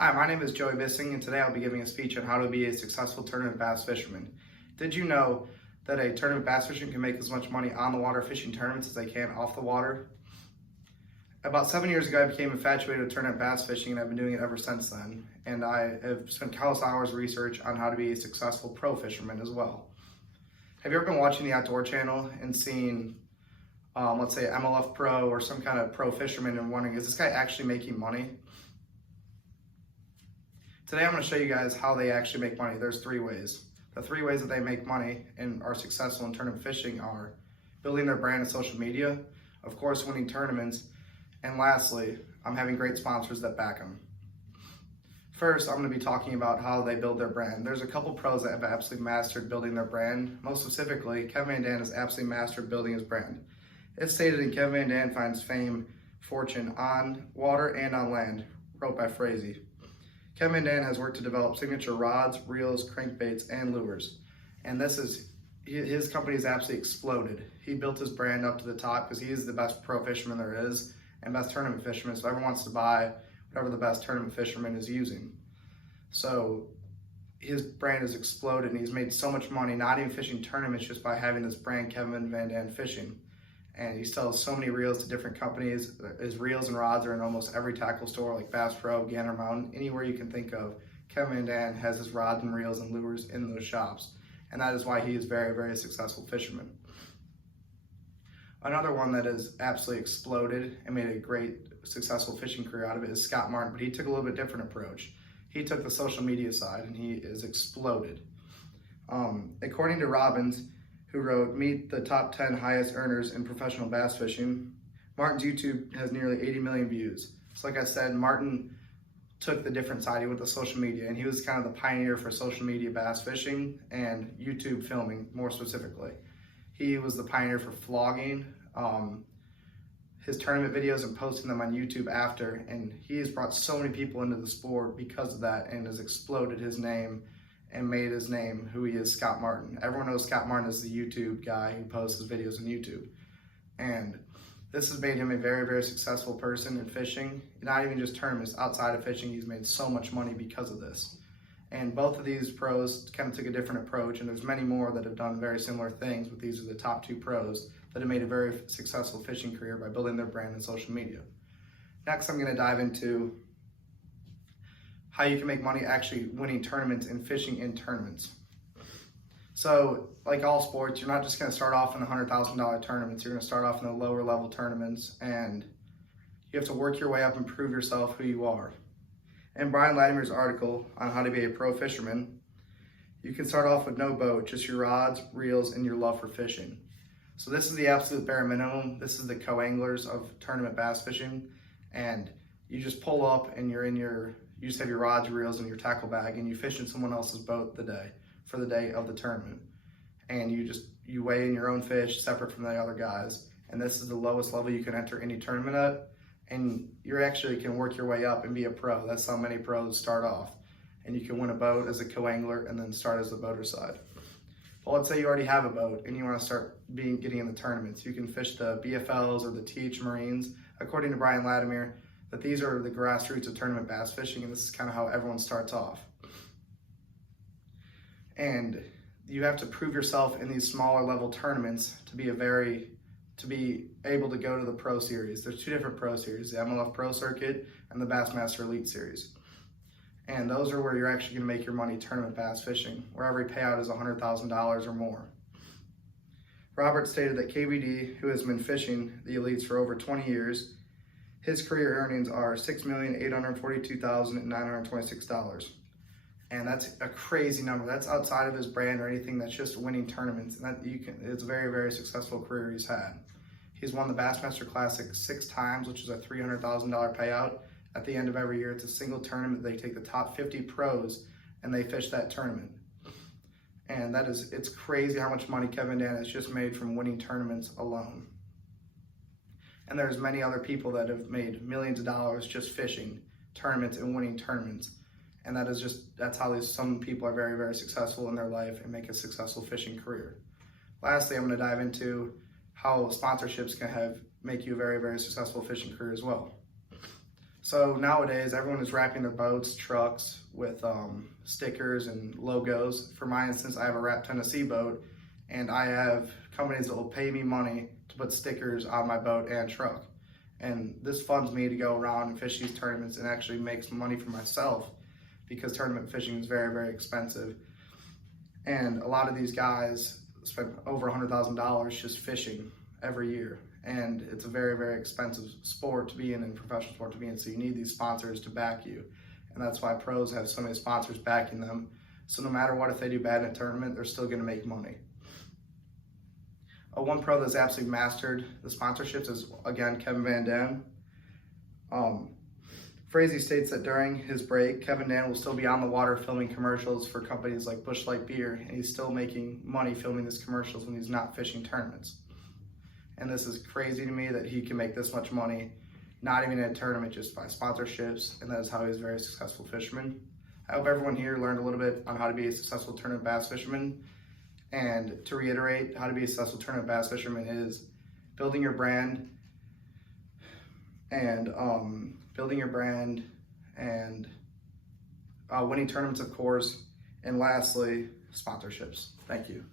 Hi, my name is Joey Bissing, and today I'll be giving a speech on how to be a successful tournament bass fisherman. Did you know that a tournament bass fisherman can make as much money on the water fishing tournaments as they can off the water? About 7 years ago, I became infatuated with tournament bass fishing, and I've been doing it ever since then. And I have spent countless hours of research on how to be a successful pro fisherman as well. Have you ever been watching the Outdoor Channel and seen, let's say, MLF Pro or some kind of pro fisherman and wondering, is this guy actually making money? Today I'm going to show you guys how they actually make money. There's 3 ways. The 3 ways that they make money and are successful in tournament fishing are building their brand on social media, of course winning tournaments, and lastly, I'm having great sponsors that back them. First, I'm going to be talking about how they build their brand. There's a couple pros that have absolutely mastered building their brand. Most specifically, Kevin Van Dam has absolutely mastered building his brand. It's stated in Kevin Van Dam finds fame, fortune on water and on land, wrote by Frazee. Kevin Van Dam has worked to develop signature rods, reels, crankbaits, and lures. And his company has absolutely exploded. He built his brand up to the top because he is the best pro fisherman there is and best tournament fisherman. So everyone wants to buy whatever the best tournament fisherman is using. So his brand has exploded and he's made so much money, not even fishing tournaments, just by having this brand, Kevin Van Dam Fishing. And he sells so many reels to different companies. His reels and rods are in almost every tackle store like Bass Pro, Gander Mountain, anywhere you can think of. Kevin Van Dam has his rods and reels and lures in those shops. And that is why he is very, very successful fisherman. Another one that has absolutely exploded and made a great successful fishing career out of it is Scott Martin, but he took a little bit different approach. He took the social media side and he is exploded. According to Robbins, who wrote Meet the Top 10 Highest Earners in Professional Bass Fishing, Martin's YouTube has nearly 80 million views. So like I said, Martin took the different side with the social media, and he was kind of the pioneer for social media bass fishing and YouTube filming more specifically. He was the pioneer for vlogging his tournament videos and posting them on YouTube after, and he has brought so many people into the sport because of that and has exploded his name and made his name who he is, Scott Martin. Everyone knows Scott Martin is the YouTube guy who posts his videos on YouTube. And this has made him a very, very successful person in fishing. Not even just tournaments, outside of fishing, he's made so much money because of this. And both of these pros kind of took a different approach, and there's many more that have done very similar things, but these are the top 2 pros that have made a very successful fishing career by building their brand on social media. Next, I'm gonna dive into how you can make money actually winning tournaments and fishing in tournaments. So like all sports, you're not just gonna start off in the $100,000 tournaments, you're gonna start off in the lower level tournaments, and you have to work your way up and prove yourself who you are. In Brian Latimer's article on how to be a pro fisherman, you can start off with no boat, just your rods, reels, and your love for fishing. So this is the absolute bare minimum. This is the co-anglers of tournament bass fishing, and you just pull up and you just have your rods, your reels, and your tackle bag, and you fish in someone else's boat for the day of the tournament. And you weigh in your own fish separate from the other guys. And this is the lowest level you can enter any tournament at. And you actually can work your way up and be a pro. That's how many pros start off. And you can win a boat as a co-angler and then start as the boater side. But let's say you already have a boat and you want to start getting in the tournaments. You can fish the BFLs or the TH Marines. According to Brian Latimer, that these are the grassroots of tournament bass fishing, and this is kind of how everyone starts off. And you have to prove yourself in these smaller level tournaments to be able to go to the pro series. There's 2 different pro series, the MLF Pro Circuit and the Bassmaster Elite Series. And those are where you're actually gonna make your money tournament bass fishing, where every payout is $100,000 or more. Robert stated that KVD, who has been fishing the elites for over 20 years, his career earnings are $6,842,926. And that's a crazy number. That's outside of his brand or anything. That's just winning tournaments. And it's a very, very successful career he's had. He's won the Bassmaster Classic 6 times, which is a $300,000 payout. At the end of every year, it's a single tournament. They take the top 50 pros and they fish that tournament. And it's crazy how much money Kevin Van Dam has just made from winning tournaments alone. And there's many other people that have made millions of dollars just fishing tournaments and winning tournaments. And that's how some people are very, very successful in their life and make a successful fishing career. Lastly, I'm gonna dive into how sponsorships can make you a very, very successful fishing career as well. So nowadays, everyone is wrapping their boats, trucks with stickers and logos. For my instance, I have a Wrap Tennessee boat, and I have companies that will pay me money to put stickers on my boat and truck. And this funds me to go around and fish these tournaments and actually make some money for myself, because tournament fishing is very, very expensive. And a lot of these guys spend over $100,000 just fishing every year. And it's a very, very expensive sport to be in and professional sport to be in. So you need these sponsors to back you. And that's why pros have so many sponsors backing them. So no matter what, if they do bad in a tournament, they're still gonna make money. One pro that's absolutely mastered the sponsorships is, again, Kevin Van Dam. Frazee states that during his break, Kevin Dan will still be on the water filming commercials for companies like Busch Light Beer, and he's still making money filming these commercials when he's not fishing tournaments. And this is crazy to me that he can make this much money, not even in a tournament, just by sponsorships, and that is how he's a very successful fisherman. I hope everyone here learned a little bit on how to be a successful tournament bass fisherman. And to reiterate, how to be a successful tournament bass fisherman is building your brand and winning tournaments, of course, and lastly, sponsorships. Thank you.